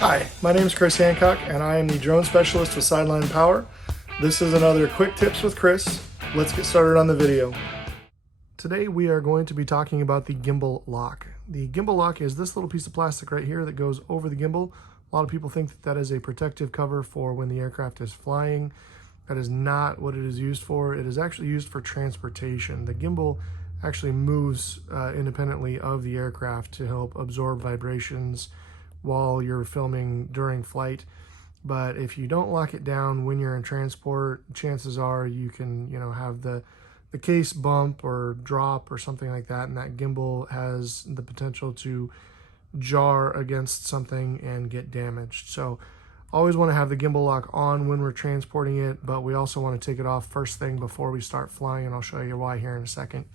Hi, my name is Chris Hancock and I am the drone specialist with Sideline Power. This is another Quick Tips with Chris. Let's get started on the video. Today we are going to be talking about the Gimbal Lock. The Gimbal Lock is this little piece of plastic right here that goes over the gimbal. A lot of people think that that is a protective cover for when the aircraft is flying. That is not what it is used for. It is actually used for transportation. The gimbal actually moves independently of the aircraft to help absorb vibrations while you're filming during flight. But if you don't lock it down when you're in transport, chances are you can, have the case bump or drop or something like that, and that gimbal has the potential to jar against something and get damaged. So always want to have the gimbal lock on when we're transporting it, but we also want to take it off first thing before we start flying, and I'll show you why here in a second.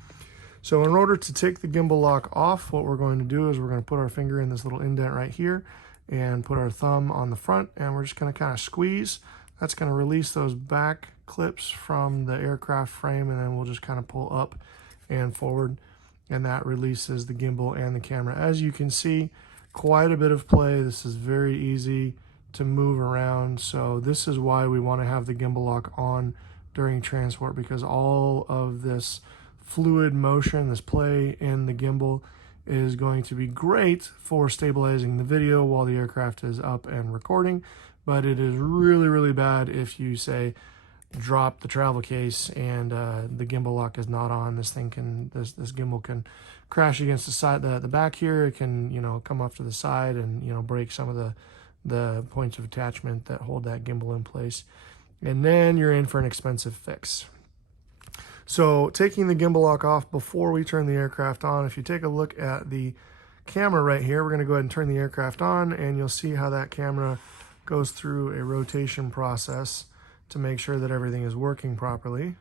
So in order to take the gimbal lock off, what we're going to do is we're going to put our finger in this little indent right here and put our thumb on the front, and we're just going to kind of squeeze. That's going to release those back clips from the aircraft frame, and then we'll just kind of pull up and forward, and that releases the gimbal and the camera. As you can see, quite a bit of play. This is very easy to move around, so this is why we want to have the gimbal lock on during transport, because all of this fluid motion, this play in the gimbal, is going to be great for stabilizing the video while the aircraft is up and recording. But it is really, really bad if you say drop the travel case and the gimbal lock is not on. This gimbal can crash against the side, the back here. It can come off to the side and break some of the points of attachment that hold that gimbal in place, and then you're in for an expensive fix. So taking the gimbal lock off before we turn the aircraft on, if you take a look at the camera right here, we're going to go ahead and turn the aircraft on, and you'll see how that camera goes through a rotation process to make sure that everything is working properly.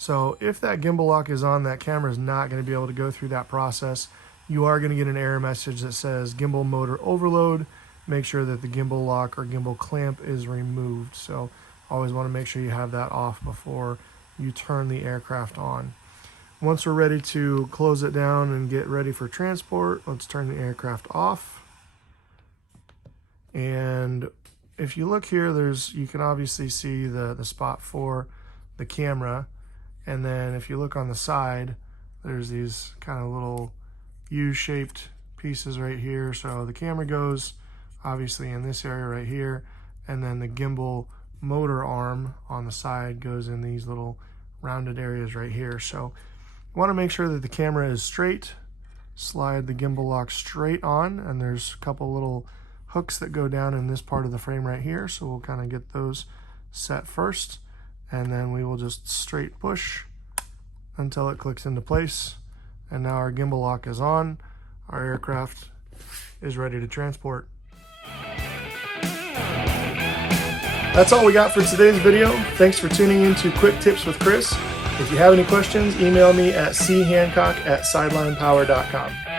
So if that gimbal lock is on, that camera is not going to be able to go through that process. You are going to get an error message that says gimbal motor overload. Make sure that the gimbal lock or gimbal clamp is removed. So always want to make sure you have that off before you turn the aircraft on. Once we're ready to close it down and get ready for transport, let's turn the aircraft off. And if you look here, you can obviously see the spot for the camera. And then if you look on the side, there's these kind of little U-shaped pieces right here. So the camera goes obviously in this area right here, and then the gimbal motor arm on the side goes in these little rounded areas right here. So you want to make sure that the camera is straight. Slide the gimbal lock straight on, and there's a couple little hooks that go down in this part of the frame right here, so we'll kind of get those set first, and then we will just straight push until it clicks into place. And now our gimbal lock is on. Our aircraft is ready to transport. That's all we got for today's video. Thanks for tuning in to Quick Tips with Chris. If you have any questions, email me at chancock@sidelinepower.com.